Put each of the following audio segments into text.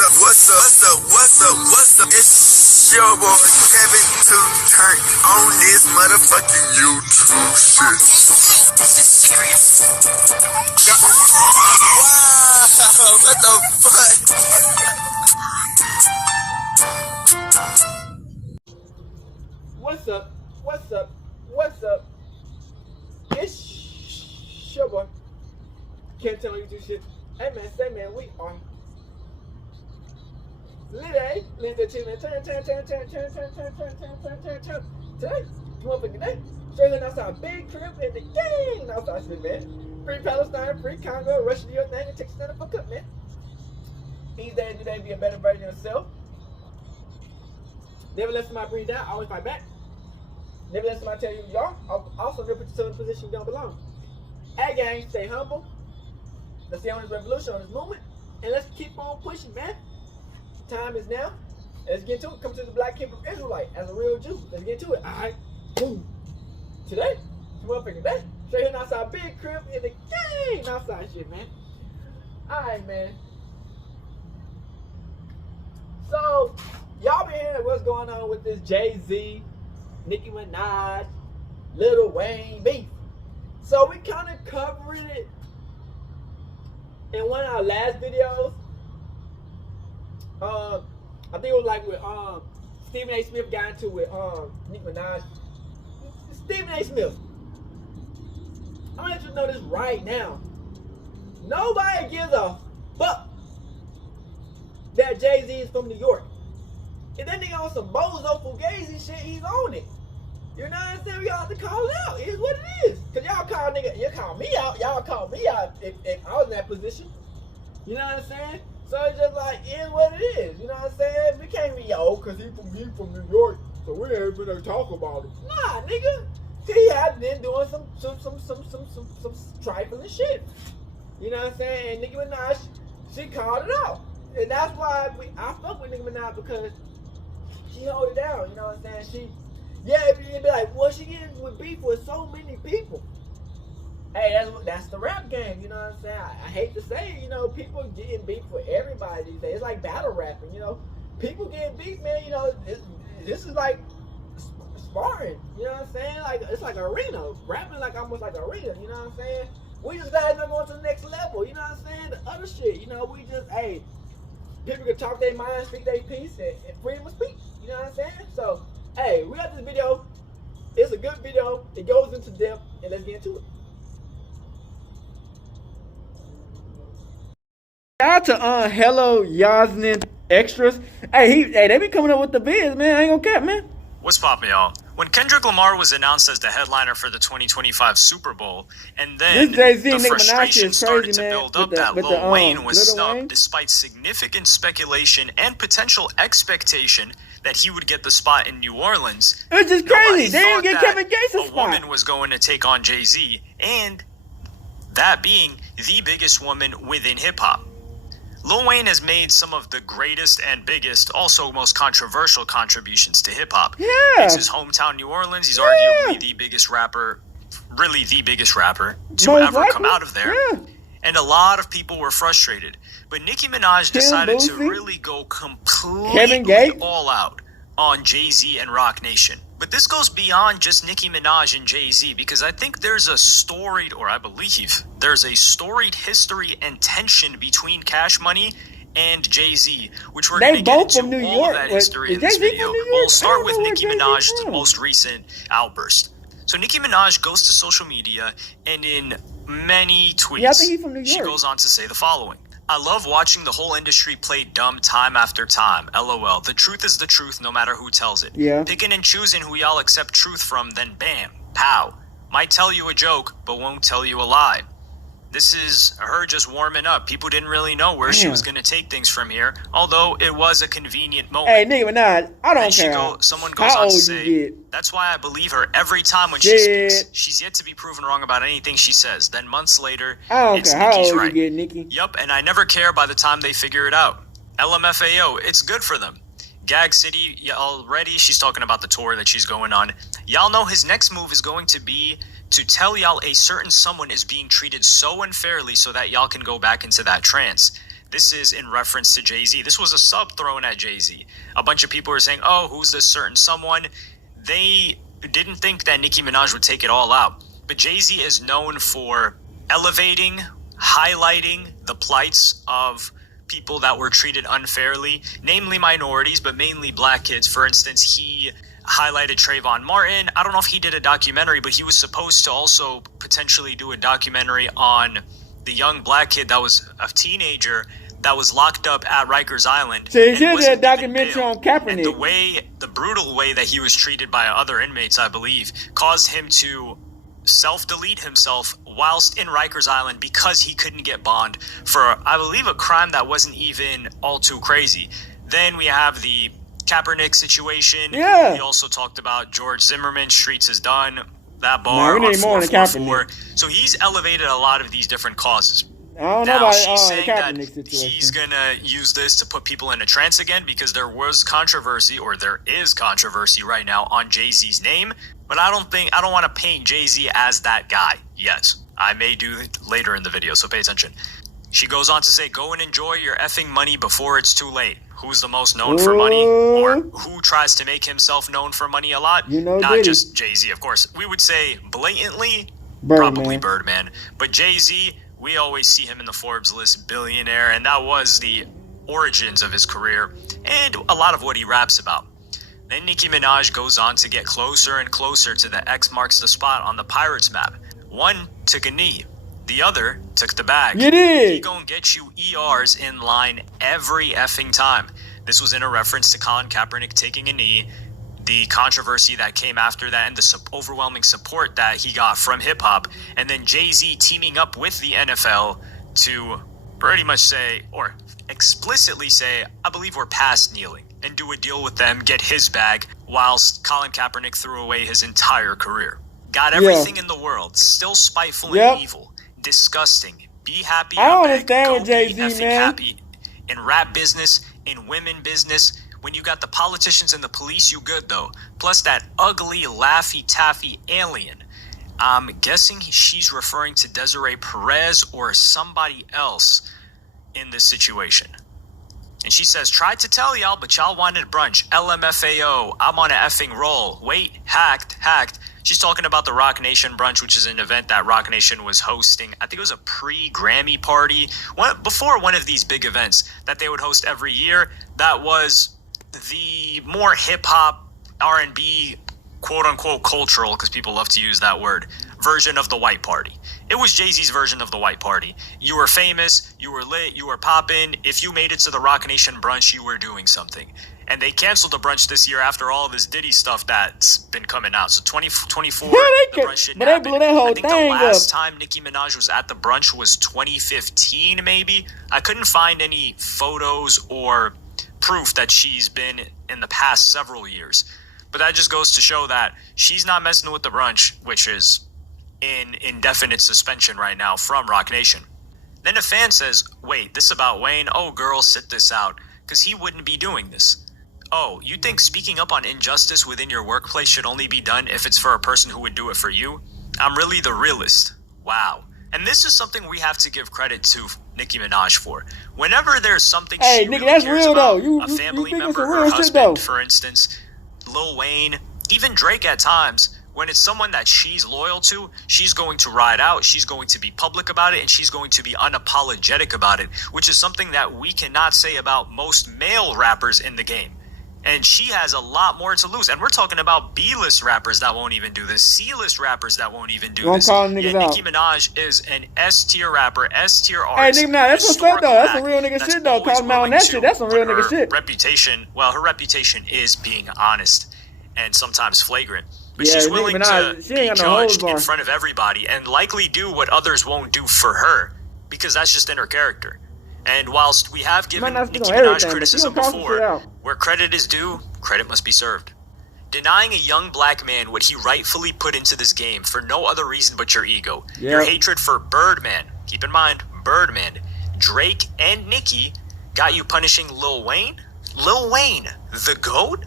What's up? It's your boy Kevin to turn on this motherfucking YouTube shit. This is serious. Wow, what the fuck? What's up? It's your boy. Can't tell you do shit. Hey man, say man, we are Today, Today, motherfucking day. Straight in outside, big crib in the gang. Outside shit, man. Free Palestine, free Congo, Russia, do your thing, and take a stand up for cup, man. Each day, today, be a better version of yourself. Never let somebody bring you down, always fight back. Never let somebody tell you y'all. Also, never put yourself in a position you don't belong. Hey, gang, stay humble. Let's stay on this revolution, on this movement, and let's keep on pushing, man. Time is now. Let's get to it. Come to the Black King of Israelite as a real Jew. Let's get to it. All right. Boom. Today, it's motherfucking day. Straight here outside, big crib in the game. Outside shit, man. All right, man. So, y'all been hearing what's going on with this Jay-Z, Nicki Minaj, Lil Wayne beef. So, we kind of covered it in one of our last videos. I think it was like with Stephen A. Smith got into with Nicki Minaj. Stephen A. Smith. I'm gonna let you know this right now. Nobody gives a fuck that Jay-Z is from New York. If that nigga on some bozo fugazi shit, he's on it. You know what I'm saying? We all have to call it out. It is what it is. Cause y'all call nigga, you call me out. Y'all call me out if I was in that position. You know what I'm saying? So it's just like, it is what it is. You know what I'm saying? We can't be, cause he from New York, so we ain't gonna talk about it. Nah, nigga. He had been doing some trifling shit. You know what I'm saying? And Nicki Minaj, she called it out. And that's why I fuck with Nicki Minaj, because she hold it down. You know what I'm saying? It'd be like, well, she getting with beef with so many people. Hey, that's the rap game, you know what I'm saying? I hate to say it, people getting beef with everybody these days. It's like battle rapping, People getting beef, man, this is like sparring, you know what I'm saying? Like, it's like an arena. Rapping like almost like an arena, you know what I'm saying? We just gotta go to the next level, you know what I'm saying? The other shit, we just, people can talk their mind, speak their piece, and freedom of speech, you know what I'm saying? So, we got this video. It's a good video. It goes into depth, and let's get into it. Shout out to Hello Yasnin Extras. They be coming up with the bids, man. I ain't gonna cap, man. What's poppin', y'all? When Kendrick Lamar was announced as the headliner for the 2025 Super Bowl, and then the frustration started to build up that Lil Wayne was snubbed, despite significant speculation and potential expectation that he would get the spot in New Orleans. It's just crazy. They didn't get Kevin Gates a spot. A woman was going to take on Jay-Z, and that being the biggest woman within hip-hop. Lil Wayne has made some of the greatest and biggest, also most controversial contributions to hip-hop. Yeah. It's his hometown, New Orleans. He's arguably the biggest rapper, really the biggest rapper to ever come out of there. Yeah. And a lot of people were frustrated. But Nicki Minaj decided to really go completely all out on Jay-Z and Roc Nation. But this goes beyond just Nicki Minaj and Jay-Z, because I think there's a storied, or I believe there's a storied history and tension between Cash Money and Jay-Z, which we're going to get into all of that history in this video. We'll start with Nicki Minaj's most recent outburst. So Nicki Minaj goes to social media, and in many tweets, she goes on to say the following. I love watching the whole industry play dumb time after time. LOL. The truth is the truth no matter who tells it. Yeah. Picking and choosing who y'all accept truth from, then bam, pow. Might tell you a joke, but won't tell you a lie. This is her just warming up. People didn't really know where she was going to take things from here, although it was a convenient moment. Hey, Nicki Minaj, I don't care. Someone goes on to say, that's why I believe her every time when she speaks. She's yet to be proven wrong about anything she says. Then months later, it's Nicki's right. Yup, and I never care by the time they figure it out. LMFAO, it's good for them. Gag City already, she's talking about the tour that she's going on. Y'all know his next move is going to be to tell y'all a certain someone is being treated so unfairly so that y'all can go back into that trance. This is in reference to Jay-Z. This was a sub thrown at Jay-Z. A bunch of people were saying, oh, who's this certain someone? They didn't think that Nicki Minaj would take it all out. But Jay-Z is known for elevating, highlighting the plights of people that were treated unfairly, namely minorities, but mainly black kids. For instance, he highlighted Trayvon Martin. I don't know if he did a documentary, but he was supposed to also potentially do a documentary on the young black kid that was a teenager that was locked up at Rikers Island. So he did that documentary on Kaepernick. And the brutal way that he was treated by other inmates, I believe, caused him to self-delete himself whilst in Rikers Island because he couldn't get bond for, I believe, a crime that wasn't even all too crazy. Then we have the Kaepernick situation. Yeah. We also talked about George Zimmerman, Streets is Done, that bar we on need more than 444. So he's elevated a lot of these different causes. I don't know Now about she's the saying that Kaepernick situation. he's gonna use this to put people in a trance again because there was controversy, or there is controversy right now on Jay-Z's name. But I don't want to paint Jay-Z as that guy yet. I may do it later in the video, so pay attention. She goes on to say, go and enjoy your effing money before it's too late. Who's the most known for money, or who tries to make himself known for money a lot? You know, not Diddy. just Jay-Z, of course. We would say blatantly, Birdman. probably Birdman. But Jay-Z, we always see him in the Forbes list, billionaire, and that was the origins of his career and a lot of what he raps about. Then Nicki Minaj goes on to get closer and closer to the X marks the spot on the Pirates map. One took a knee. The other took the bag. You did. He gonna get you ERs in line every effing time. This was in a reference to Colin Kaepernick taking a knee, the controversy that came after that, and the overwhelming support that he got from hip-hop, and then Jay-Z teaming up with the NFL to pretty much say, or explicitly say, I believe we're past kneeling, and do a deal with them, get his bag, whilst Colin Kaepernick threw away his entire career. Got everything in the world, still spiteful and evil, disgusting. Be happy. I don't beg. understand Go with Jay-Z, be effing man. happy. In rap business, in women business, when you got the politicians and the police, you good though. Plus that ugly, laffy-taffy alien. I'm guessing she's referring to Desiree Perez or somebody else in this situation. And she says, tried to tell y'all, but y'all wanted brunch. LMFAO, I'm on a effing roll. Wait, hacked. She's talking about the Roc Nation brunch, which is an event that Roc Nation was hosting. I think it was a pre-Grammy party. Before one of these big events that they would host every year, that was the more hip-hop, R&B, quote-unquote cultural, because people love to use that word, version of the white party. It was Jay-Z's version of the white party. You were famous, you were lit, you were popping. If you made it to the Roc Nation brunch, you were doing something. And they canceled the brunch this year after all this Diddy stuff that's been coming out. So 2024, the brunch didn't happen. Blew that whole I think the thing last up. time Nicki Minaj was at the brunch was 2015, maybe. I couldn't find any photos or proof that she's been in the past several years. But that just goes to show that she's not messing with the brunch, which is in indefinite suspension right now from Roc Nation. Then a fan says, wait, this about Wayne? Oh, girl, sit this out, because he wouldn't be doing this. Oh, you think speaking up on injustice within your workplace should only be done if it's for a person who would do it for you? I'm really the realist. Wow. And this is something we have to give credit to Nicki Minaj for. Whenever there's something she really that's cares real, about, though. a You family think it's member, some her real shit, husband, though. for instance, Lil Wayne, even Drake at times, when it's someone that she's loyal to, she's going to ride out, she's going to be public about it, and she's going to be unapologetic about it, which is something that we cannot say about most male rappers in the game. And she has a lot more to lose. And we're talking about B-list rappers that won't even do this, C-list rappers that won't even do this. Yeah, Nicki Minaj is an S-tier rapper, S-tier artist. Hey, Nicki Minaj, that's what's up, though. That's some real nigga shit, though. Calling out on that shit, that's some real nigga shit. Her reputation is being honest and sometimes flagrant. But Yeah, she's Nicki willing Minaj, to she be ain't got no holds judged in bar. front of everybody and likely do what others won't do for her because that's just in her character. And whilst we have given Might not Nicki speak on Minaj everything, but criticism she don't talk shit before, out. where credit is due, credit must be served. Denying a young black man what he rightfully put into this game for no other reason but your ego. Yep. Your hatred for Birdman, keep in mind, Birdman, Drake, and Nicki got you punishing Lil Wayne? Lil Wayne, the GOAT?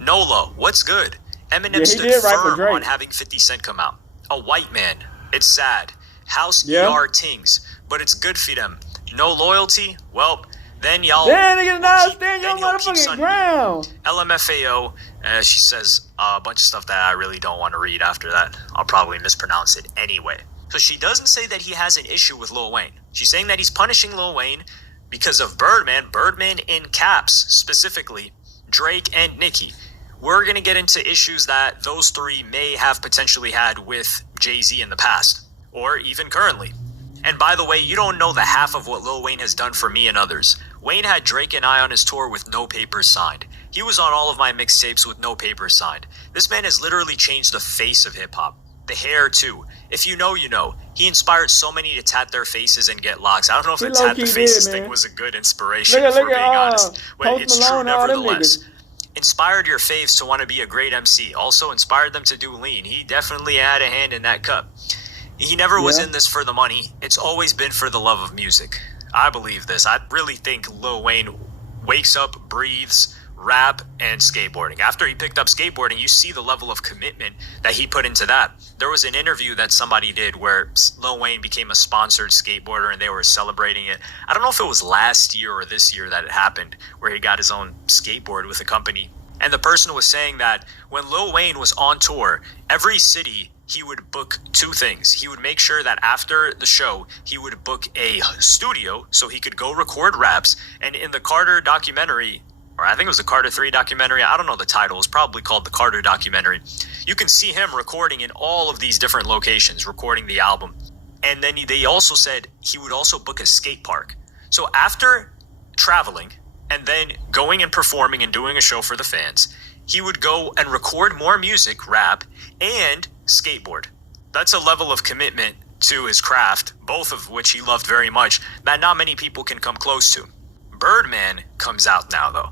Nola, what's good? Eminem stood did right for firm Drake. on having 50 Cent come out. A white man, it's sad. House Yeah. ER tings, but it's good for them. No loyalty? Well, then y'all Nicki Minaj, stand then your you'll keep motherfucking sunning. ground. LMFAO, she says a bunch of stuff that I really don't want to read after that. I'll probably mispronounce it anyway. So she doesn't say that he has an issue with Lil Wayne. She's saying that he's punishing Lil Wayne because of Birdman in caps, specifically, Drake and Nicki. We're going to get into issues that those three may have potentially had with Jay-Z in the past, or even currently. And by the way, you don't know the half of what Lil Wayne has done for me and others. Wayne had Drake and I on his tour with no papers signed. He was on all of my mixtapes with no papers signed. This man has literally changed the face of hip-hop. The hair, too. If you know, you know. He inspired so many to tat their faces and get locks. I don't know if the tat the faces thing was a good inspiration, if we're being honest. But it's true nevertheless. Inspired your faves to want to be a great MC. Also inspired them to do lean. He definitely had a hand in that cup. He never was in this for the money. It's always been for the love of music. I believe this. I really think Lil Wayne wakes up, breathes, rap, and skateboarding. After he picked up skateboarding, you see the level of commitment that he put into that. There was an interview that somebody did where Lil Wayne became a sponsored skateboarder and they were celebrating it. I don't know if it was last year or this year that it happened, where he got his own skateboard with a company. And the person was saying that when Lil Wayne was on tour, every city he would book two things. He would make sure that after the show, he would book a studio so he could go record raps. And in the Carter documentary, or I think it was the Carter 3 documentary, I don't know the title, it's probably called the Carter documentary. You can see him recording in all of these different locations, recording the album. And then they also said he would also book a skate park. So after traveling and then going and performing and doing a show for the fans, he would go and record more music, rap, and skateboard. That's a level of commitment to his craft, both of which he loved very much, that not many people can come close to. Birdman comes out now, though,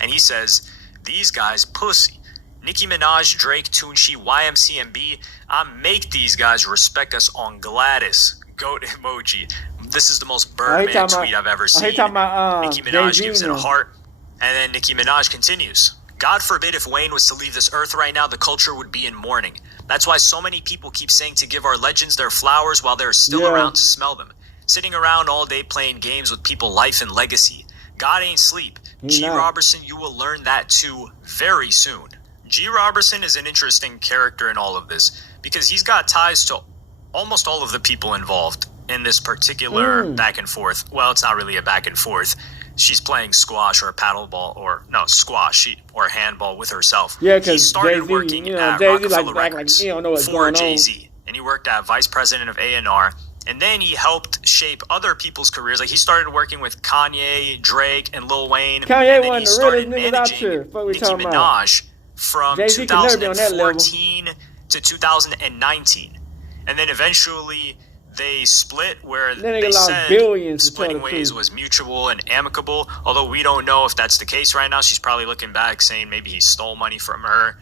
and he says, these guys pussy. Nicki Minaj, Drake, Tunchi, YMCMB, I make these guys respect us on Gladys. Goat emoji. This is the most Birdman tweet I've ever seen. Nicki Minaj gives it a heart, and then Nicki Minaj continues. God forbid if Wayne was to leave this earth right now, the culture would be in mourning. That's why so many people keep saying to give our legends their flowers while they're still around to smell them. Sitting around all day playing games with people, life and legacy. God ain't sleep. G. Robertson, you will learn that too very soon. G. Robertson is an interesting character in all of this because he's got ties to almost all of the people involved in this particular back and forth. Well, it's not really a back and forth. She's playing squash or paddleball squash or handball with herself. Yeah, because he started working at Rockefeller Records for Jay-Z, and he worked at vice president of A&R. And then he helped shape other people's careers. Like he started working with Kanye, Drake, and Lil Wayne. And then he started managing Nicki Minaj from 2014 to 2019. And then eventually they split, where they said splitting ways was mutual and amicable. Although we don't know if that's the case right now. She's probably looking back saying maybe he stole money from her.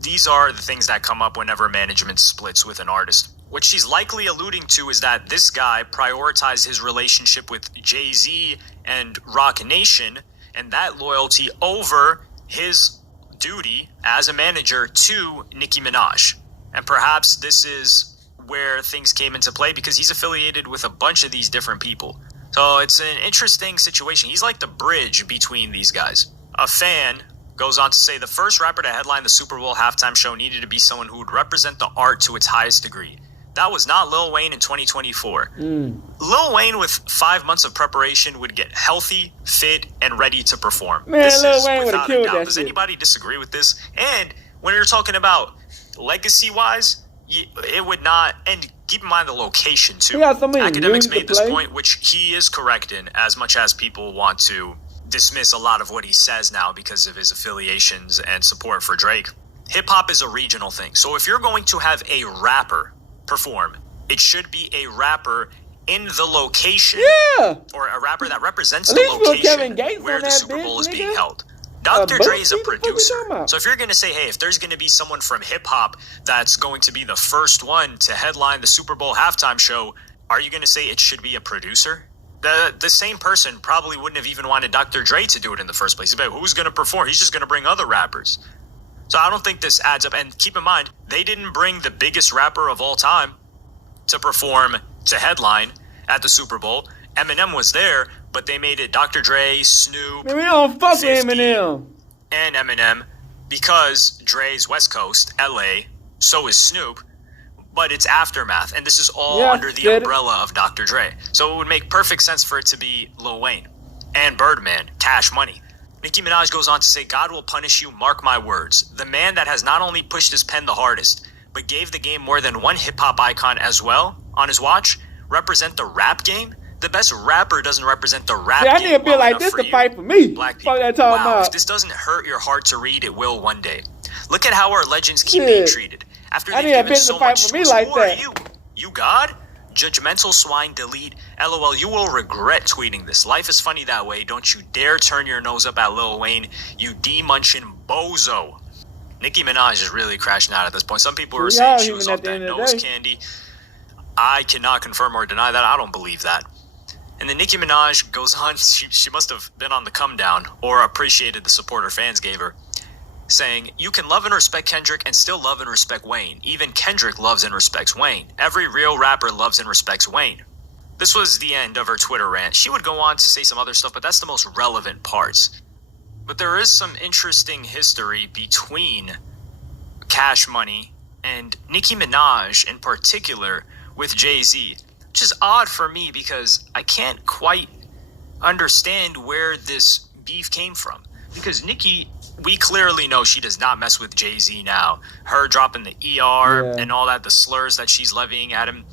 These are the things that come up whenever management splits with an artist. What she's likely alluding to is that this guy prioritized his relationship with Jay-Z and Roc Nation and that loyalty over his duty as a manager to Nicki Minaj. And perhaps this is where things came into play because he's affiliated with a bunch of these different people. So it's an interesting situation. He's like the bridge between these guys. A fan goes on to say the first rapper to headline the Super Bowl halftime show needed to be someone who would represent the art to its highest degree. That was not Lil Wayne in 2024. Lil Wayne, with 5 months of preparation, would get healthy, fit, and ready to perform. Man, this Lil is Wayne without killed a doubt. that Does shit. anybody disagree with this? And when you're talking about legacy-wise, it would not. And keep in mind the location too. Academics made this point, which he is correct in, as much as people want to dismiss a lot of what he says now because of his affiliations and support for Drake. Hip-hop is a regional thing. So if you're going to have a rapper perform, it should be a rapper in the location, or a rapper that represents the location where the Super Bowl is being held. Dr. Dre is a producer. So if you're going to say, hey, if there's going to be someone from hip-hop that's going to be the first one to headline the Super Bowl halftime show, are you going to say it should be a producer? The same person probably wouldn't have even wanted Dr. Dre to do it in the first place. But who's going to perform? He's just going to bring other rappers. So I don't think this adds up. And keep in mind, they didn't bring the biggest rapper of all time to perform, to headline at the Super Bowl. Eminem was there, but they made it Dr. Dre, Snoop, Man, we don't fuck with 50, Eminem. and Eminem, because Dre's West Coast, LA, so is Snoop, but it's Aftermath, and this is all under the umbrella of Dr. Dre. So it would make perfect sense for it to be Lil Wayne and Birdman, Cash Money. Nicki Minaj goes on to say, God will punish you, mark my words. The man that has not only pushed his pen the hardest, but gave the game more than one hip-hop icon as well, on his watch, represent the rap game? The best rapper doesn't represent the rap game. I need a bit like this to fight for me. Black people. Wow, if this doesn't hurt your heart to read, it will one day. Look at how our legends keep being treated. After they've given so much to us, who are you? You God? Judgmental swine, delete. LOL, you will regret tweeting this. Life is funny that way. Don't you dare turn your nose up at Lil Wayne, you D-munchin' bozo. Nicki Minaj is really crashing out at this point. Some people are saying she was off that nose candy. I cannot confirm or deny that. I don't believe that. And then Nicki Minaj goes on, she must have been on the come down or appreciated the support her fans gave her, saying, you can love and respect Kendrick and still love and respect Wayne. Even Kendrick loves and respects Wayne. Every real rapper loves and respects Wayne. This was the end of her Twitter rant. She would go on to say some other stuff, but that's the most relevant parts. But there is some interesting history between Cash Money and Nicki Minaj in particular with Jay-Z, which is odd for me because I can't quite understand where this beef came from. Because Nicki, we clearly know she does not mess with Jay-Z now. Her dropping the ER and all that, the slurs that she's levying at him.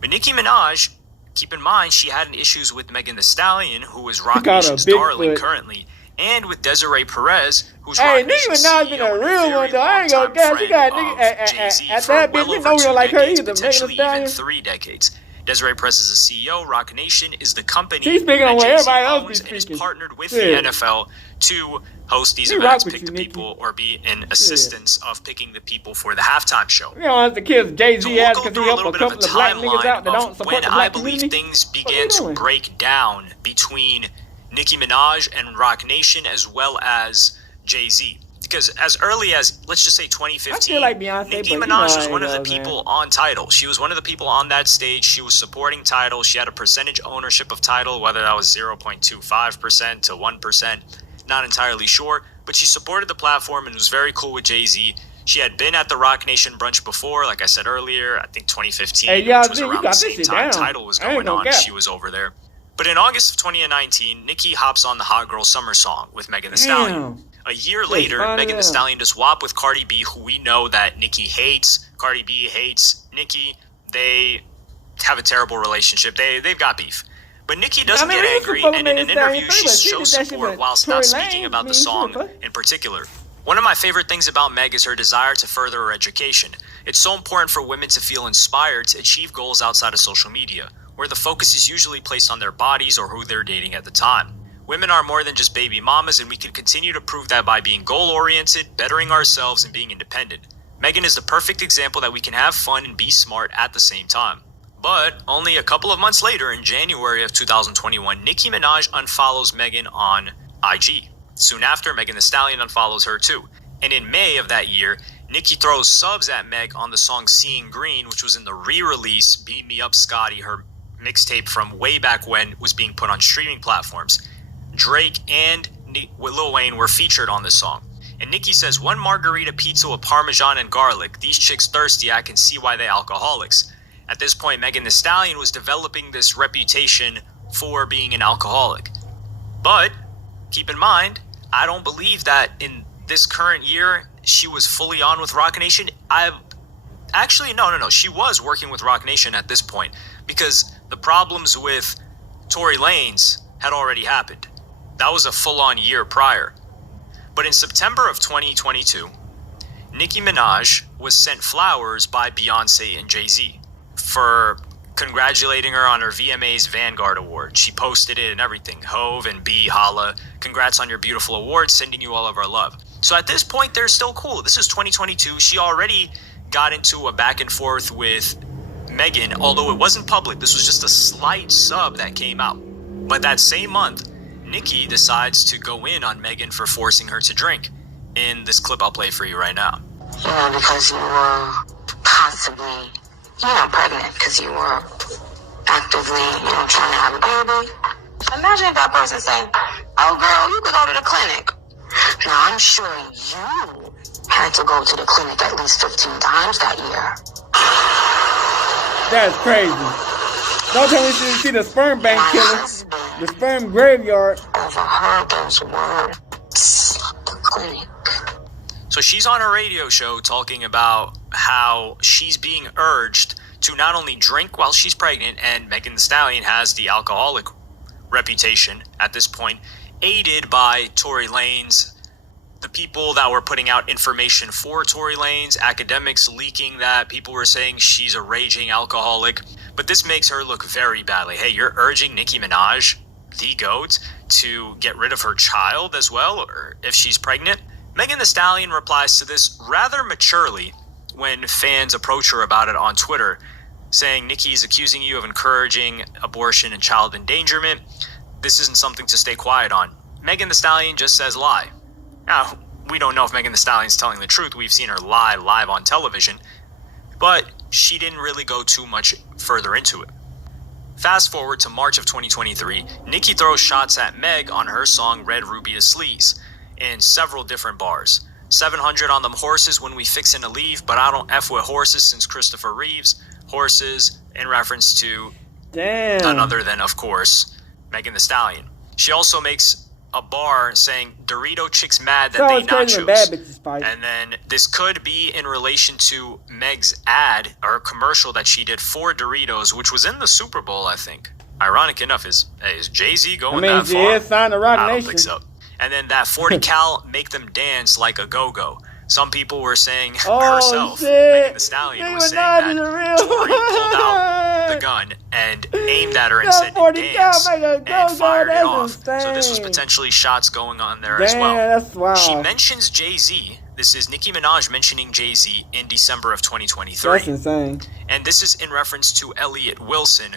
But Nicki Minaj, keep in mind, she had issues with Megan Thee Stallion, who is Roc Nation's darling currently, and with Desiree Perez, who's Roc Nation's CEO been a real one, though. I ain't gonna guess. You got Nicki at that bitch. We know we don't like her either. Potentially even 3 decades. Desiree Perez is the CEO. Roc Nation is the company She's speaking on what everybody else is and speaking. is partnered with the NFL to host these events, pick the people, or be in assistance of picking the people for the halftime show. You know, the kids Jay-Z we'll has go because through he a helped little a bit of couple of black niggas out that don't support the black community. When I believe things began to break down between Nicki Minaj and Roc Nation as well as Jay-Z. Because as early as, let's just say 2015, I feel like Beyonce, Nicki Minaj was one of the people on Tidal. She was one of the people on that stage. She was supporting Tidal. She had a percentage ownership of Tidal, whether that was 0.25% to 1%, not entirely sure. But she supported the platform and was very cool with Jay-Z. She had been at the Roc Nation brunch before, like I said earlier, I think 2015, which was around the same time Tidal was going on. She was over there. But in August of 2019, Nicki hops on the Hot Girl Summer Song with Megan Thee Stallion. A year later, Megan Thee Stallion does WAP with Cardi B, who we know that Nicki hates. Cardi B hates Nicki. They have a terrible relationship. They've got beef. But Nicki doesn't get angry, and in an interview, she shows support whilst not speaking about the song in particular. One of my favorite things about Meg is her desire to further her education. It's so important for women to feel inspired to achieve goals outside of social media, where the focus is usually placed on their bodies or who they're dating at the time. Women are more than just baby mamas, and we can continue to prove that by being goal-oriented, bettering ourselves, and being independent. Megan is the perfect example that we can have fun and be smart at the same time. But only a couple of months later, in January of 2021, Nicki Minaj unfollows Megan on IG. Soon after, Megan Thee Stallion unfollows her too. And in May of that year, Nicki throws subs at Meg on the song Seeing Green, which was in the re-release Beam Me Up Scotty, her mixtape from way back when was being put on streaming platforms. Drake and Lil Wayne were featured on this song. And Nicki says, 1 margarita pizza with Parmesan and garlic. These chicks thirsty, I can see why they alcoholics. At this point, Megan Thee Stallion was developing this reputation for being an alcoholic. But keep in mind, I don't believe that in this current year, she was fully on with Roc Nation. No. She was working with Roc Nation at this point because the problems with Tory Lanez had already happened. That was a full-on year prior. But in September of 2022, Nicki Minaj was sent flowers by Beyonce and Jay-Z for congratulating her on her VMA's Vanguard Award. She posted it and everything. Hove and B, holla, congrats on your beautiful award, sending you all of our love. So at this point, they're still cool. This is 2022. She already got into a back and forth with Megan, although it wasn't public. This was just a slight sub that came out. But that same month, Nicki decides to go in on Megan for forcing her to drink. In this clip I'll play for you right now. Because you were possibly, pregnant because you were actively, trying to have a baby. Imagine if that person saying, "Oh, girl, you could go to the clinic." Now, I'm sure you had to go to the clinic at least 15 times that year. That's crazy. Don't tell me you see the sperm bank killer. The sperm graveyard. Overheard those words. The clinic. So she's on a radio show talking about how she's being urged to not only drink while she's pregnant, and Megan Thee Stallion has the alcoholic reputation at this point, aided by Tory Lanez, the people that were putting out information for Tory Lanez, academics leaking that people were saying she's a raging alcoholic. But this makes her look very badly. Hey, you're urging Nicki Minaj, the GOAT, to get rid of her child as well, or if she's pregnant? Megan Thee Stallion replies to this rather maturely when fans approach her about it on Twitter, saying Nicki is accusing you of encouraging abortion and child endangerment. This isn't something to stay quiet on. Megan Thee Stallion just says lie. Now, we don't know if Megan Thee Stallion's telling the truth. We've seen her lie live on television, but she didn't really go too much further into it. Fast forward to March of 2023, Nicki throws shots at Meg on her song Red Ruby to Sleaze in several different bars. 700 on them horses when we fixin' to leave, but I don't F with horses since Christopher Reeves. Horses in reference to none other than, of course, Megan Thee Stallion. She also makes a bar saying Dorito chicks mad that they nachos. And then this could be in relation to Meg's ad or commercial that she did for Doritos, which was in the Super Bowl, I think. Ironic enough, is Jay-Z going that far? Is signed to Roc Nation. I don't think so. And then that 40 cal make them dance like a go-go. Some people were saying herself, Megan Thee Stallion, was saying that Tory pulled out the gun and aimed at her and said dance and fired it off. So this was potentially shots going on there as well. That's wild. She mentions Jay-Z. This is Nicki Minaj mentioning Jay-Z in December of 2023. That's insane. And this is in reference to Elliot Wilson,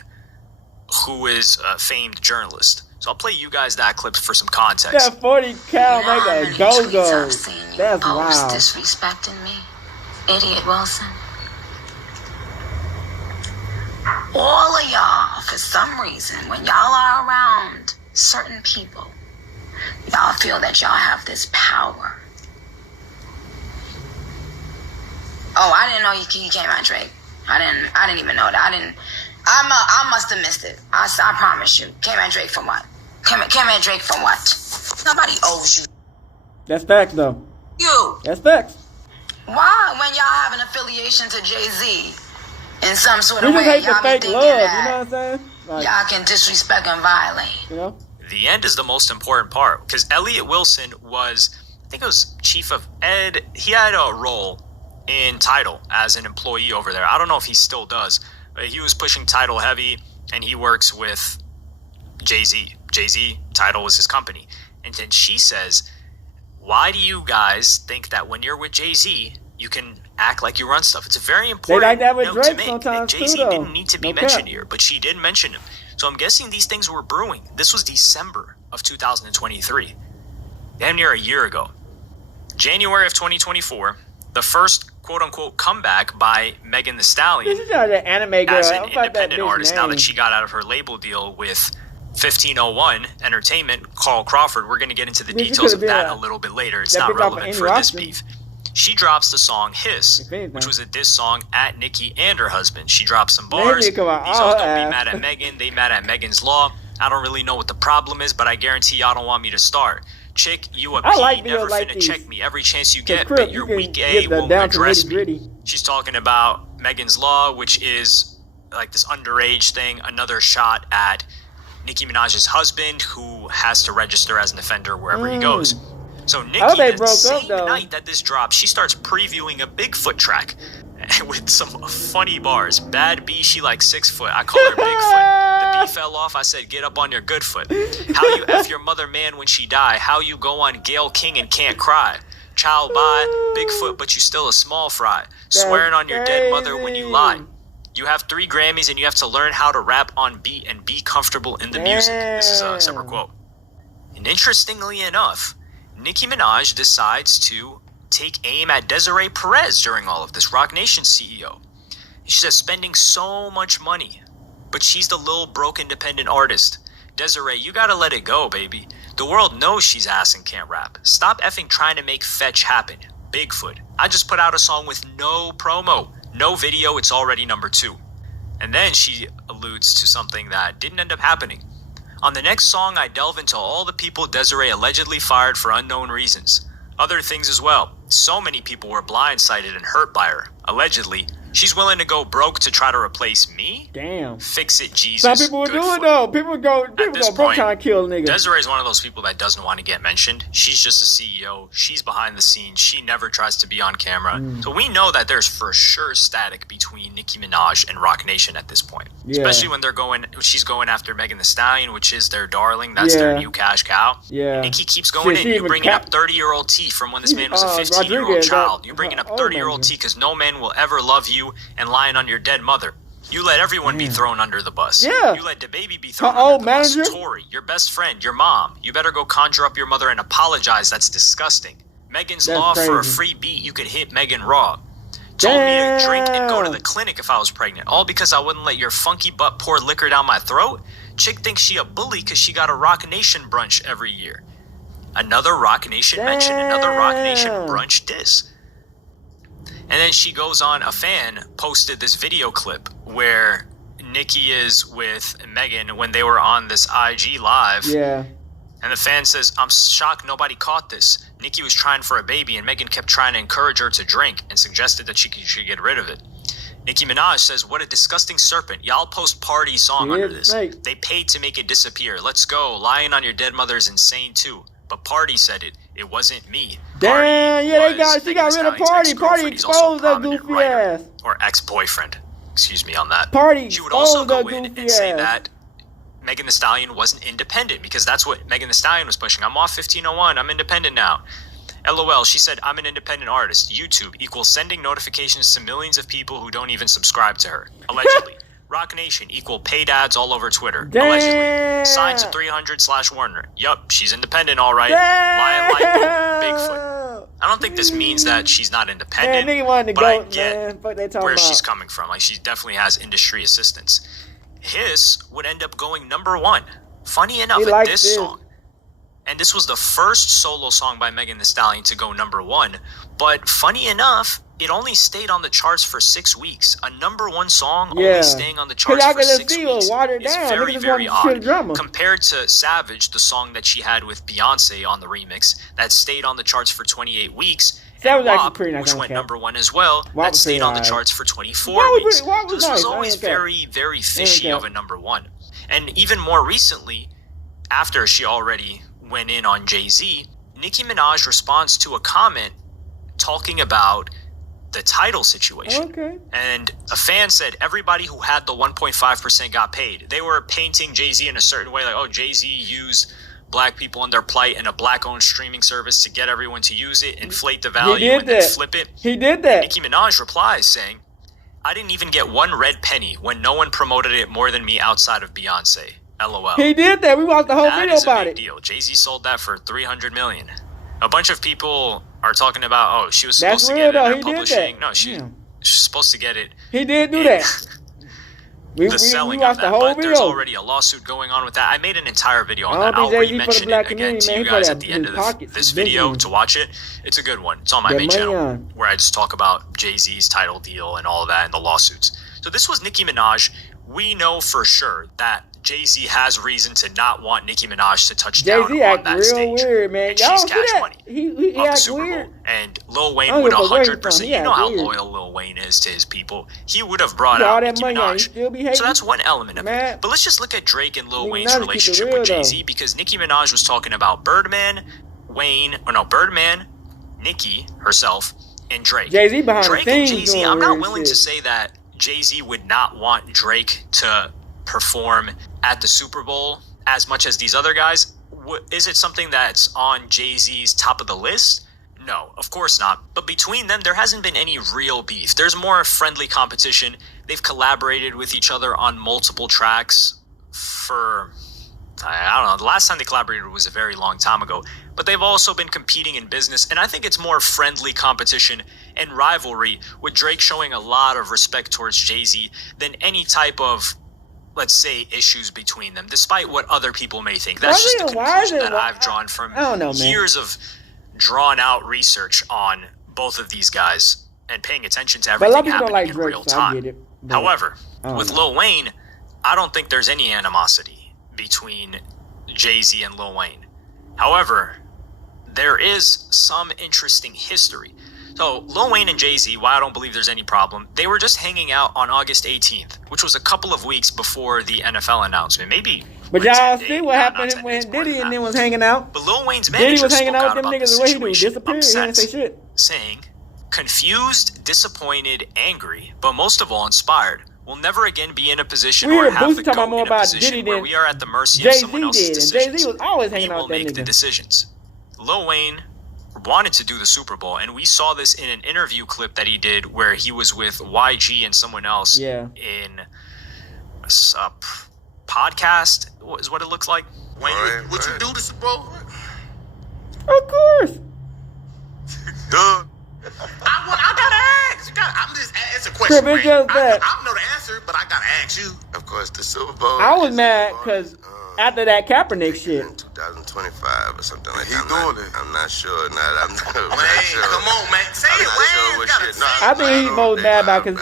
who is a famed journalist. So I'll play you guys that clip for some context. That 40 cal make a go-go. That's wild. Disrespecting me, Idiot Wilson. All of y'all, for some reason, when y'all are around certain people, y'all feel that y'all have this power. Oh, I didn't know he came at Drake. I didn't even know that. I must have missed it. I promise you. Came at Drake for what? Came at Drake for what? Nobody owes you. That's facts, though. You. That's facts. Why, when y'all have an affiliation to Jay-Z in some sort of way, hate y'all the fake be thinking love, that you know what I'm saying? Like, y'all can disrespect and violate. You know? The end is the most important part, because Elliot Wilson was, I think it was chief of ed. He had a role in Tidal as an employee over there. I don't know if he still does, but he was pushing Tidal heavy, and he works with Jay-Z. Jay-Z, Tidal was his company. And then she says, why do you guys think that when you're with Jay-Z, you can act like you run stuff? It's a very important they like that with note Drake to make. sometimes Jay-Z too, didn't need to be mentioned here, but she did mention him. So I'm guessing these things were brewing. This was December of 2023. Damn near a year ago. January of 2024, the first quote-unquote comeback by Megan Thee Stallion This is an anime girl. as an independent artist now that she got out of her label deal with 1501 Entertainment, Carl Crawford. We're going to get into the details of that a little bit later. It's not relevant for this beef. She drops the song Hiss, which was a diss song at Nicki and her husband. She drops some bars. These hoes don't be mad at Megan. They mad at Megan's Law. I don't really know what the problem is, but I guarantee y'all don't want me to start. Chick, you a P, never finna check me every chance you get, but your weak A won't address me. She's talking about Megan's Law, which is like this underage thing, another shot at Nicki Minaj's husband, who has to register as an offender wherever he goes. So Nicki, the same night that this drops, she starts previewing a Bigfoot track with some funny bars. Bad B, she like 6 foot. I call her Bigfoot. The B fell off. I said, get up on your good foot. How you F your mother man when she die? How you go on Gayle King and can't cry? Child by Bigfoot, but you still a small fry. Swearing on your dead mother when you lie. You have 3 Grammys and you have to learn how to rap on beat and be comfortable in the music. This is a separate quote. And interestingly enough, Nicki Minaj decides to take aim at Desiree Perez during all of this, Roc Nation CEO. She says spending so much money but she's the little broke independent artist. Desiree, you gotta let it go, baby. The world knows she's ass and can't rap. Stop effing trying to make fetch happen. Bigfoot. I just put out a song with no promo, no video, it's already number 2. And then she alludes to something that didn't end up happening. On the next song, I delve into all the people Desiree allegedly fired for unknown reasons. Other things as well. So many people were blindsided and hurt by her. Allegedly, she's willing to go broke to try to replace me? Damn. Fix it, Jesus. Some people would do it though. People go broke trying to kill a nigga. Desiree's one of those people that doesn't want to get mentioned. She's just a CEO. She's behind the scenes. She never tries to be on camera. So we know that there's for sure static between Nicki Minaj and Roc Nation at this point. Yeah. Especially when she's going after Megan Thee Stallion, which is their darling. That's their new cash cow. Yeah. Nicki keeps going in. You're bringing up 30-year-old T from when this man was a 15-year-old child. You're bringing up 30-year-old T because no man will ever love you and lying on your dead mother. You let everyone be thrown under the bus. Yeah. You let DaBaby be thrown under the bus. Tori, your best friend, your mom. You better go conjure up your mother and apologize. That's disgusting. Megan's law for a free beat. You could hit Megan raw. Told me to drink and go to the clinic if I was pregnant. All because I wouldn't let your funky butt pour liquor down my throat? Chick thinks she a bully because she got a Roc Nation brunch every year. Another Roc Nation mention. Another Roc Nation brunch diss. And then she goes on, a fan posted this video clip where Nicki is with Megan when they were on this IG live. Yeah. And the fan says, I'm shocked nobody caught this. Nicki was trying for a baby and Megan kept trying to encourage her to drink and suggested that she should get rid of it. Nicki Minaj says, what a disgusting serpent. Y'all post party song under this. Right. They paid to make it disappear. Let's go. Lying on your dead mother is insane too. But Party said it. It wasn't me. Damn, yeah, she got rid of Party. Party exposed that goofy ass. Or ex-boyfriend. Excuse me on that. Party She would also go in and say that Megan Thee Stallion wasn't independent because that's what Megan Thee Stallion was pushing. I'm off 1501. I'm independent now. LOL, she said, I'm an independent artist. YouTube equals sending notifications to millions of people who don't even subscribe to her. Allegedly. Roc Nation equal paid ads all over Twitter. Damn. Allegedly. Signed to 300/Warner. Yup, she's independent, all right. Lion Lipo, Bigfoot. I don't think this means that she's not independent, but I get where she's coming from. Like, she definitely has industry assistance. Hiss would end up going number 1. Funny enough, at this song. And this was the first solo song by Megan Thee Stallion to go number 1. But funny enough, it only stayed on the charts for 6 weeks. A number 1 song only staying on the charts for 6 weeks is very, very odd. Compared to Savage, the song that she had with Beyonce on the remix, that stayed on the charts for 28 weeks. And WAP, which went number 1 as well, that stayed on the charts for 24 weeks. So this was always very, very fishy of a number 1. And even more recently, after she already went in on Jay-Z, Nicki Minaj responds to a comment talking about the title situation. Okay. And a fan said everybody who had the 1.5% got paid. They were painting Jay-Z in a certain way, like, oh, Jay-Z used black people in their plight and a black-owned streaming service to get everyone to use it, inflate the value, and then flip it. He did that. Nicki Minaj replies saying, I didn't even get 1 red penny when no one promoted it more than me outside of Beyonce. LOL. He did that. We watched the whole video about it. That is a big deal. Jay-Z sold that for $300 million. A bunch of people are talking about, oh, she was supposed to get it in publishing. No, she's supposed to get it. He did do that. The selling of that, but there's already a lawsuit going on with that. I made an entire video on that. I'll re-mention it again to you guys at the end of this video to watch it. It's a good one. It's on my main channel where I just talk about Jay-Z's title deal and all of that and the lawsuits. So this was Nicki Minaj. We know for sure that Jay-Z has reason to not want Nicki Minaj to touch down on that stage. Weird, man. And she's Cash Money of the Super Bowl. And Lil Wayne would 100%, you know how loyal Lil Wayne is to his people. He would have brought out Nicki Minaj. So that's one element of it. But let's just look at Drake and Lil Wayne's relationship with Jay-Z, because Nicki Minaj was talking about Birdman, Nicki herself, and Drake. Jay-Z behind Drake and Jay-Z, I'm not willing to say that Jay-Z would not want Drake to perform at the Super Bowl as much as these other guys. Is it something that's on Jay-Z's top of the list? No, of course not. But between them, there hasn't been any real beef. There's more friendly competition. They've collaborated with each other on multiple tracks for, I don't know, the last time they collaborated was a very long time ago. But they've also been competing in business, and I think it's more friendly competition and rivalry, with Drake showing a lot of respect towards Jay-Z than any type of let's say, issues between them, despite what other people may think. That's just the conclusion that I've drawn from years of drawn-out research on both of these guys and paying attention to everything happening in real time. However, with Lil Wayne, I don't think there's any animosity between Jay-Z and Lil Wayne. However, there is some interesting history. So, Lil Wayne and Jay-Z, why I don't believe there's any problem, they were just hanging out on August 18th, which was a couple of weeks before the NFL announcement. Maybe. But y'all see what happened when Diddy and them was hanging out? But Lil Wayne's manager was hanging out with them niggas. What he do? Disappeared. He didn't say shit. Saying, confused, disappointed, angry, but most of all inspired. We'll never again be in a position or have the go in a position where we are at the mercy of someone else's decisions. Jay-Z was always hanging out with that nigga. We will make the decisions. Lil Wayne wanted to do the Super Bowl, and we saw this in an interview clip that he did where he was with YG and someone else in a podcast, is what it looks like. Wayne, would you do the Super Bowl? Of course. Duh. I gotta ask. It's a question. I know the answer, but I gotta ask you. Of course, the Super Bowl. I was mad because after that Kaepernick shit. 2025 or something like that. I'm not sure. Come on, man. Say it, Wayne. I think he's most mad about because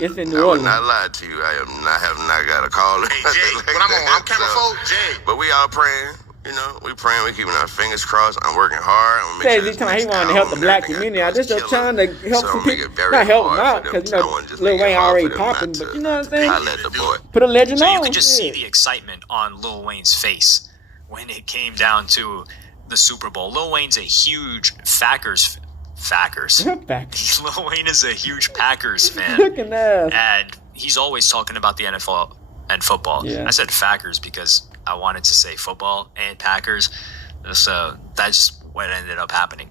it's in New Orleans. I will not lie to you. I have not got a call. Hey, Jay, but I'm camera folk, Jay. But we all praying. You know, we praying, we keeping our fingers crossed. I'm working hard. I'm he wanted to help the black community. I just trying to help some people. Not help them out, because, Lil Wayne already popping, but you know what I'm saying? I let the boy. Put a legend on. So you could just see the excitement on Lil Wayne's face when it came down to the Super Bowl. Lil Wayne's a huge Packers. Lil Wayne is a huge Packers fan. Looking at and he's always talking about the NFL and football. Yeah. I said Packers because I wanted to say football and Packers, so that's what ended up happening.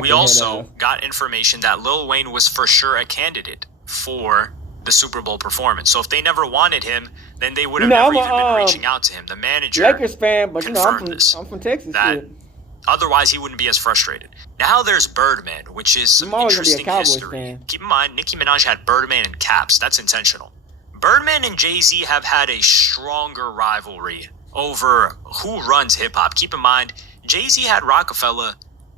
We also got information that Lil Wayne was for sure a candidate for the Super Bowl performance. So if they never wanted him, then they would have never even been reaching out to him. The manager Lakers fan, but I'm from Texas. Otherwise, he wouldn't be as frustrated. Now there's Birdman, which is some interesting history. Fan. Keep in mind, Nicki Minaj had Birdman in caps. That's intentional. Birdman and Jay-Z have had a stronger rivalry over who runs hip-hop. Keep in mind, Jay-Z had Rockefeller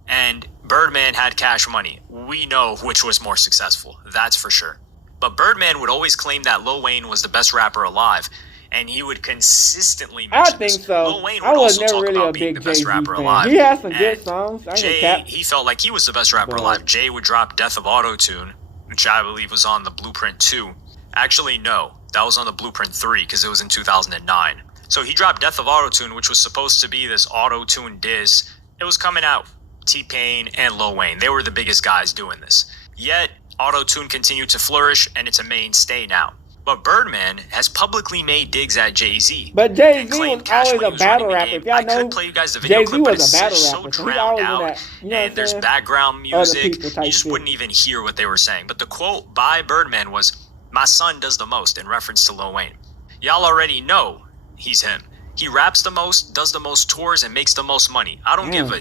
and Birdman had Cash Money. We know which was more successful. That's for sure. But Birdman would always claim that Lil Wayne was the best rapper alive, and he would consistently mention this. I think so. Lil Wayne would also talk about being the best rapper alive. He has some good songs. Jay, he felt like he was the best rapper alive. Jay would drop Death of Auto-Tune, which I believe was on the Blueprint 2. Actually, no. That was on the Blueprint 3 because it was in 2009. So he dropped Death of Auto-Tune, which was supposed to be this auto-tune diss. It was coming out T-Pain and Lil Wayne. They were the biggest guys doing this. Yet, auto-tune continued to flourish, and it's a mainstay now. But Birdman has publicly made digs at Jay-Z. But Jay-Z was always a battle rapper. I could play you guys the video clip, but it's so drowned out, and there's background music. You just wouldn't even hear what they were saying. But the quote by Birdman was, "My son does the most," in reference to Lil Wayne. Y'all already know he's him. He raps the most, does the most tours, and makes the most money. I don't give a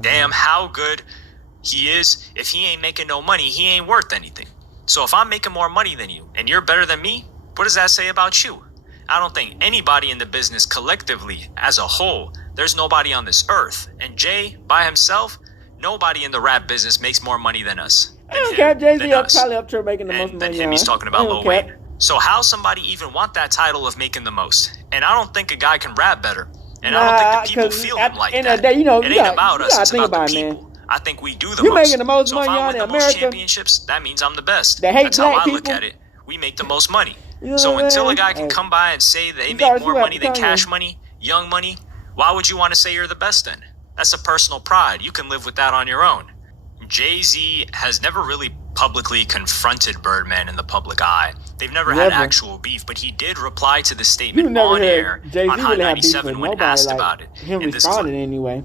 damn how good he is. If he ain't making no money, he ain't worth anything. So if I'm making more money than you, and you're better than me, what does that say about you? I don't think anybody in the business collectively, as a whole, there's nobody on this earth. And Jay, by himself, nobody in the rap business makes more money than us. I don't care. Jay-Z probably up to making the most money. Than him, he's talking about Lil Wayne. So how somebody even want that title of making the most? And I don't think a guy can rap better. And I don't think the people feel him like that. It ain't about us, it's about the people. I think we do the most. You're making the most money on in America. So if I win the most championships, that means I'm the best. That's how I look at it. We make the most money. So until a guy can come by and say they make more money than Cash Money, Young Money, why would you want to say you're the best then? That's a personal pride. You can live with that on your own. Jay-Z has never really publicly confronted Birdman in the public eye. They've never had actual beef, but he did reply to the statement on air on Hot 97 when asked about it. Him responded anyway.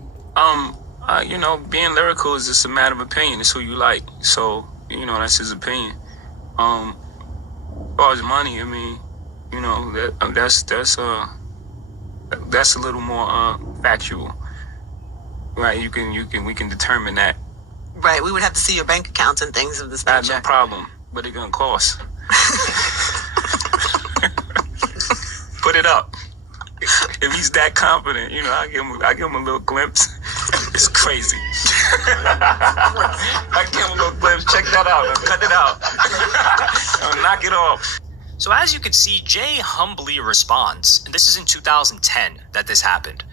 Being lyrical is just a matter of opinion. It's who you like. So, that's his opinion. As far as money, I mean, that's a little more factual. Right, we can determine that. Right, we would have to see your bank accounts and things of this nature. No problem, but it's gonna cost. put it up. If he's that confident, you know, I give him a little glimpse. It's crazy. I give him a little glimpse. Check that out. Man. Cut it out. Knock it off. So as you can see, Jay humbly responds, and this is in 2010 that this happened.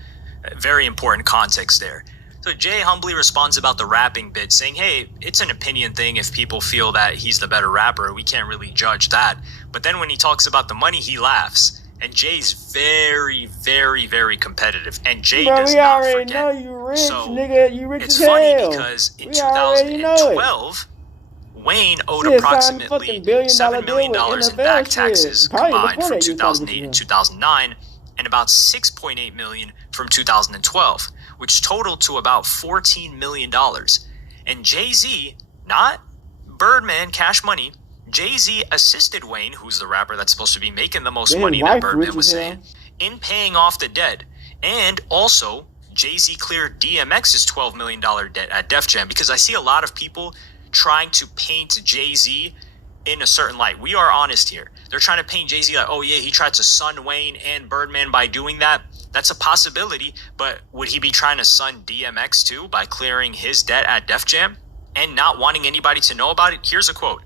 Very important context there. So Jay humbly responds about the rapping bit, saying, hey, it's an opinion thing. If people feel that he's the better rapper, we can't really judge that. But then when he talks about the money, he laughs. And Jay's very, very, very competitive. And Jay does not forget. Know you rich, so nigga. You rich it's as funny hell. because in 2012, Wayne owed approximately $7 million in back taxes combined from 2008 and 2009, and about $6.8 million from 2012, which totaled to about $14 million. And Jay-Z, not Birdman, Cash Money, Jay-Z assisted Wayne, who's the rapper that's supposed to be making the most money that Birdman was saying, in paying off the debt. And also, Jay-Z cleared DMX's $12 million debt at Def Jam, because I see a lot of people trying to paint Jay-Z in a certain light. We are honest here. They're trying to paint Jay-Z like, oh yeah, he tried to sun Wayne and Birdman by doing that. That's a possibility, but would he be trying to sun DMX too by clearing his debt at Def Jam and not wanting anybody to know about it? Here's a quote.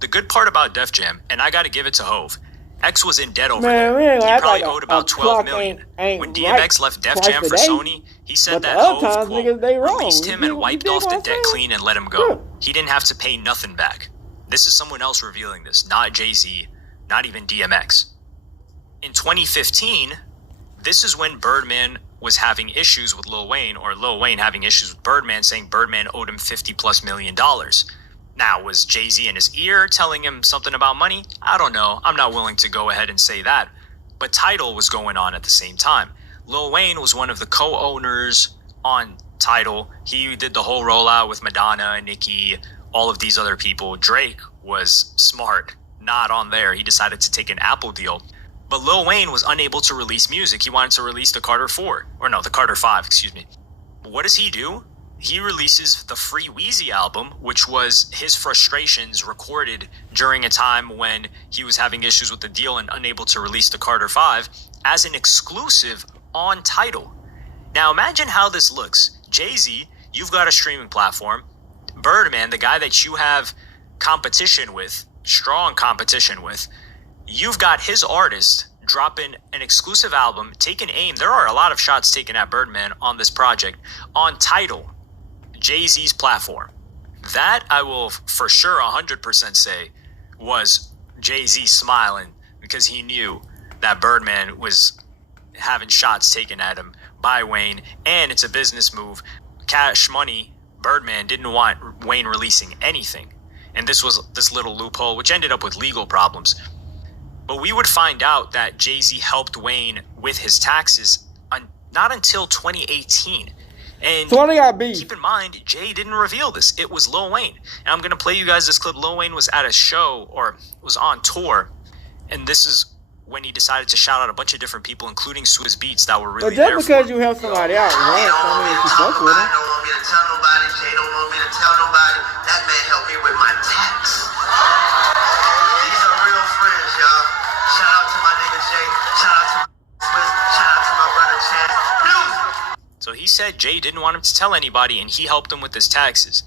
The good part about Def Jam, and I got to give it to Hove, X was in debt over there. He probably owed about $12 million. When DMX left Def Jam for Sony, he said that Hove, quote, released him and wiped off the debt clean and let him go. He didn't have to pay nothing back. This is someone else revealing this, not Jay-Z, not even DMX. In 2015, this is when Birdman was having issues with Lil Wayne, or Lil Wayne having issues with Birdman, saying Birdman owed him $50+ million. Now, was Jay-Z in his ear telling him something about money? I don't know. I'm not willing to go ahead and say that. But Tidal was going on at the same time. Lil Wayne was one of the co-owners on Tidal. He did the whole rollout with Madonna, Nicki, all of these other people. Drake was smart, not on there. He decided to take an Apple deal. But Lil Wayne was unable to release music. He wanted to release the Carter 5, excuse me. What does he do? He releases the Free Weezy album, which was his frustrations recorded during a time when he was having issues with the deal and unable to release the Carter 5 as an exclusive on Tidal. Now imagine how this looks. Jay-Z, you've got a streaming platform. Birdman, the guy that you have competition with, strong competition with, you've got his artist dropping an exclusive album, taking aim. There are a lot of shots taken at Birdman on this project on Tidal, Jay-Z's platform. That I will for sure 100% say was Jay-Z smiling because he knew that Birdman was having shots taken at him by Wayne, and it's a business move. Cash Money, Birdman didn't want Wayne releasing anything, and this was this little loophole which ended up with legal problems. But we would find out that Jay-Z helped Wayne with his taxes not until 2018. And so keep in mind, Jay didn't reveal this. It was Lil Wayne. And I'm going to play you guys this clip. Lil Wayne was at a show, or was on tour, and this is when he decided to shout out a bunch of different people, including Swizz Beatz, that were really there. But just because you help somebody out, right? I mean, if you fuck with him. Don't want me to tell nobody. Jay don't want me to tell nobody. That man helped me with my tax. These are real friends, y'all. Shout out to my nigga Jay. Shout out to my Swizz. Shout out to my brother Chance. So he said Jay didn't want him to tell anybody, and he helped him with his taxes.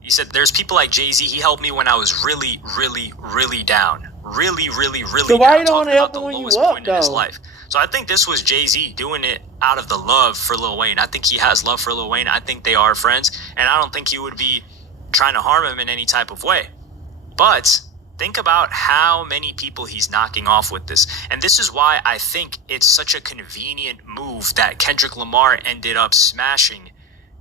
He said, there's people like Jay-Z, he helped me when I was really, really, really down. Really, really, really so down. why you don't talking help about him the when lowest you up, point in his life. So I think this was Jay-Z doing it out of the love for Lil Wayne. I think he has love for Lil Wayne. I think they are friends, and I don't think he would be trying to harm him in any type of way. But think about how many people he's knocking off with this. And this is why I think it's such a convenient move that Kendrick Lamar ended up smashing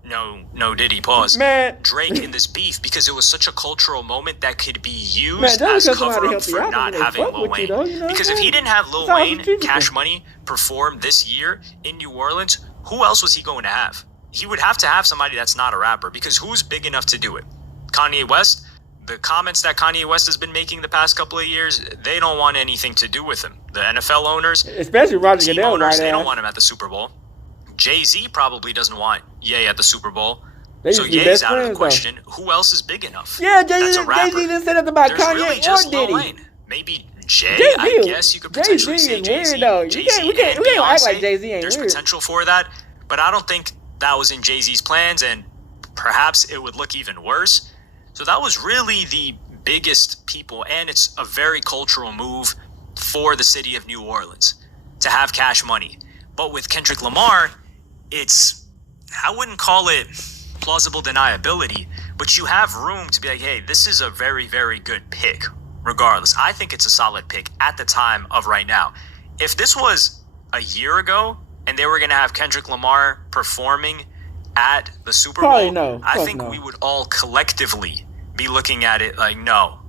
No Diddy, pause, Drake in this beef, because it was such a cultural moment that could be used as cover-up for not having Lil Wayne. Because if he didn't have Lil Wayne, Cash Money, perform this year in New Orleans, who else was he going to have? He would have to have somebody that's not a rapper, because who's big enough to do it? Kanye West? The comments that Kanye West has been making the past couple of years, they don't want anything to do with him. The NFL owners, especially Roger team owners, they don't want him at the Super Bowl. Jay-Z probably doesn't want Ye at the Super Bowl. So Ye's out of the question. Who else is big enough? Yeah, Jay-Z didn't say that about Kanye really just or Diddy. Lil Wayne. Maybe I guess you could potentially say Jay-Z. We can't act like Jay-Z ain't There's weird. potential for that, but I don't think that was in Jay-Z's plans, and perhaps it would look even worse. So that was really the biggest people, and it's a very cultural move for the city of New Orleans to have Cash Money. But with Kendrick Lamar, I wouldn't call it plausible deniability, but you have room to be like, hey, this is a very, very good pick. Regardless, I think it's a solid pick at the time of right now. If this was a year ago and they were going to have Kendrick Lamar performing at the Super Bowl, I think we would all collectively be looking at it like, no,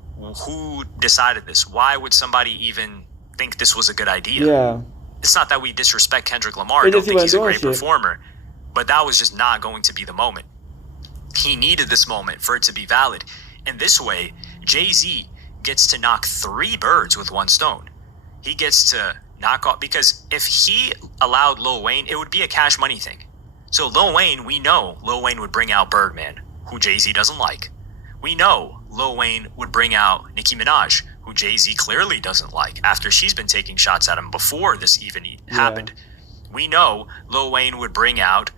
who decided this? Why would somebody even think this was a good idea? Yeah. It's not that we disrespect Kendrick Lamar. I don't think he's a great performer, but that was just not going to be the moment. He needed this moment for it to be valid. And this way, Jay-Z gets to knock 3 birds with 1 stone. He gets to knock off, because if he allowed Lil Wayne, it would be a Cash Money thing. So Lil Wayne, we know Lil Wayne would bring out Birdman, who Jay-Z doesn't like. We know Lil Wayne would bring out Nicki Minaj, who Jay-Z clearly doesn't like, after she's been taking shots at him before this even happened. We know Lil Wayne would bring out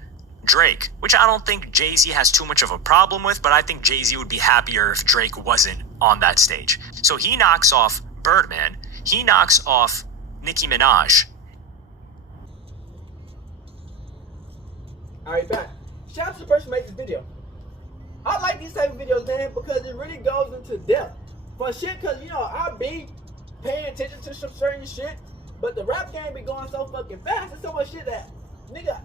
Drake, which I don't think Jay-Z has too much of a problem with, but I think Jay-Z would be happier if Drake wasn't on that stage. So he knocks off Birdman, he knocks off Nicki Minaj. Alright, back. Shout out to the person who made this video. I like these type of videos, man, because it really goes into depth. For shit, because, you know, I be paying attention to some certain shit, but the rap game be going so fucking fast. There's so much shit that, nigga,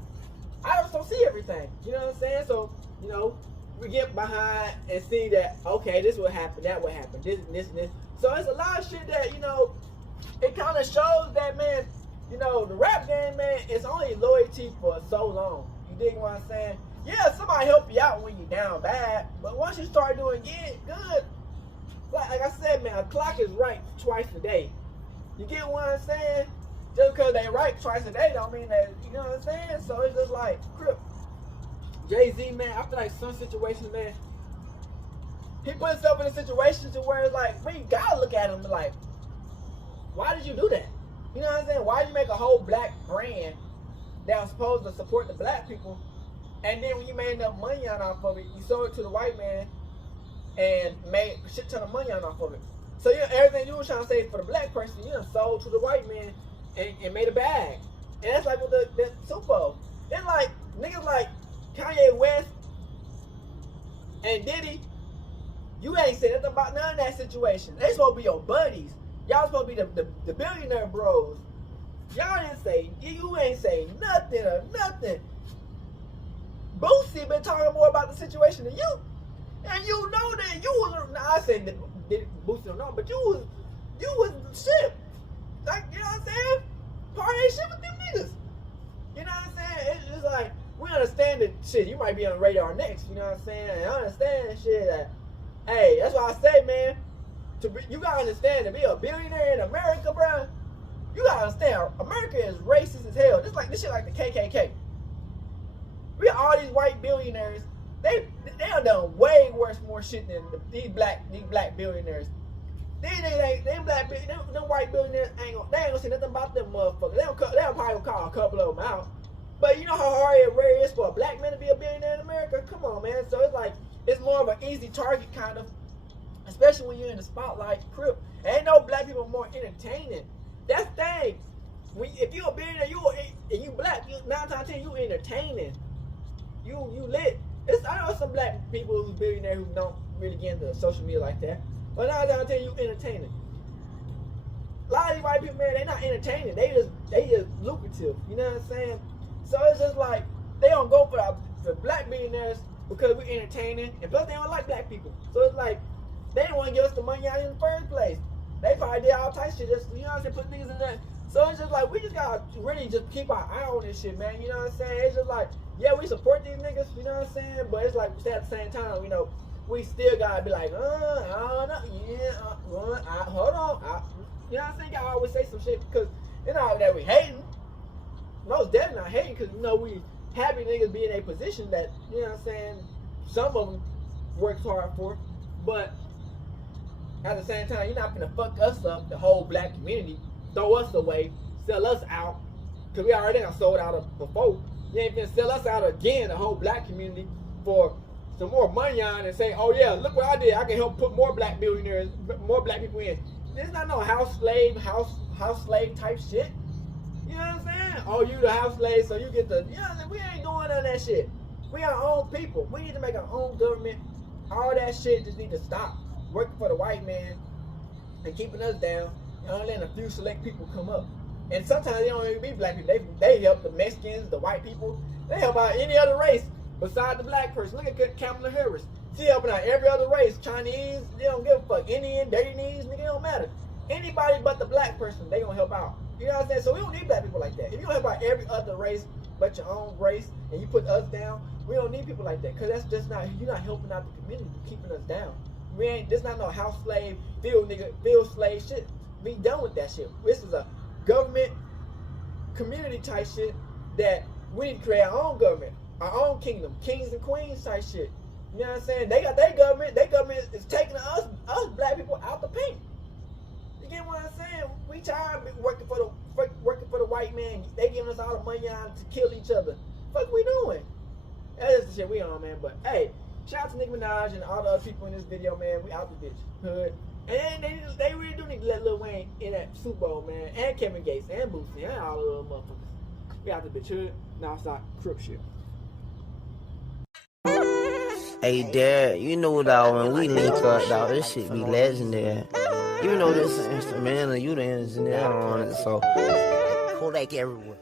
I just don't see everything. You know what I'm saying? So, you know, we get behind and see that, okay, this will happen, that will happen, this, and this, and this. So it's a lot of shit that, you know, it kind of shows that, man, you know, the rap game, man, it's only loyalty for so long. You dig what I'm saying? Yeah, somebody help you out when you're down bad, but once you start doing good, like I said, man, a clock is right twice a day. You get what I'm saying? Just because they right twice a day don't mean that, you know what I'm saying? So it's just like, Crip, Jay-Z, man, I feel like some situations, man, he put himself in a situation to where it's like, man, you gotta look at him and like, why did you do that? You know what I'm saying? Why did you make a whole black brand that was supposed to support the black people, and then when you made enough money on off of it, you sold it to the white man and made a shit ton of money on off of it. So you know, everything you were trying to say for the black person, you done sold to the white man and made a bag. And that's like with the Super Bowl. Then like niggas like Kanye West and Diddy, you ain't said nothing about none of that situation. They supposed to be your buddies. Y'all supposed to be the billionaire bros. Y'all didn't say, you ain't say nothing or nothing. Boosie been talking more about the situation than you. And you know that you was, I said that Boosie don't know, but you was shit. Like, you know what I'm saying? Party ain't shit with them niggas. You know what I'm saying? It's just like, we understand that shit, you might be on the radar next, you know what I'm saying? And I understand shit that, hey, that's why I say, man, you gotta understand, to be a billionaire in America, bro, you gotta understand, America is racist as hell. Just like this shit like the KKK. We got all these white billionaires. They done way worse, more shit than these black billionaires. Them white billionaires they ain't gonna say nothing about them motherfuckers. They'll probably call a couple of them out. But you know how hard it really is for a black man to be a billionaire in America? Come on, man. So it's like, it's more of an easy target kind of, especially when you're in the spotlight. Crip. Ain't no black people more entertaining. That's the thing. If you a billionaire, and you black, 9 times out of 10 you entertaining. You lit. I know some black people who's billionaire who don't really get into social media like that. But 9 times out of 10 you entertaining. A lot of these white people, man, they not entertaining. They just lucrative. You know what I'm saying? So it's just like, they don't go for the black billionaires because we're entertaining, and plus they don't like black people. So it's like, they didn't want to give us the money out in the first place. They probably did all types of shit, just, you know what I'm saying, put niggas in there. So it's just like, we just gotta really just keep our eye on this shit, man. You know what I'm saying? It's just like, yeah, we support these niggas, you know what I'm saying? But it's like, at the same time, you know, we still gotta be like, I don't know, hold on. You know what I'm saying? You gotta always say some shit, because it's not that we hating. Most definitely not hating, because, you know, we happy niggas be in a position that, you know what I'm saying, some of them worked hard for. But at the same time, you're not gonna fuck us up, the whole black community, throw us away, sell us out, because we already got sold out before. You ain't gonna sell us out again, the whole black community, for some more money on and say, oh yeah, look what I did. I can help put more black billionaires, more black people in. There's not no house slave type shit. You know what I'm saying? Oh, you the house slave, so you get the, you know what I'm saying? We ain't doing none of that shit. We our own people. We need to make our own government. All that shit just need to stop. Working for the white man and keeping us down and only letting a few select people come up. And sometimes they don't even be black people. They help the Mexicans, the white people. They help out any other race besides the black person. Look at Kamala Harris. She helping out every other race. Chinese, they don't give a fuck. Indian, dirty knees, nigga, it don't matter. Anybody but the black person, they gonna help out. You know what I'm saying? So we don't need black people like that. If you don't help out every other race but your own race and you put us down, we don't need people like that. Cause that's just not, you're not helping out the community, you're keeping us down. We ain't, this not no house slave, field slave shit. We done with that shit. This is a government, community type shit that we need to create our own government, our own kingdom, kings and queens type shit. You know what I'm saying? They got their government is taking us black people out the paint. You get what I'm saying? We tired of working for the white man. They giving us all the money on to kill each other. Fuck we doing? That's the shit we on, man. But hey, shout out to Nicki Minaj and all the other people in this video, man. We out the bitch hood. And they really do need to let Lil Wayne in that Suppabowl, man. And Kevin Gates and Boosie and all the little motherfuckers. We out the bitch hood. Now start crook shit. Hey, Dad, you know that when we link up, dog, this shit be legendary. Even though this is instrumental, you the engineer on it, so Kodak everywhere.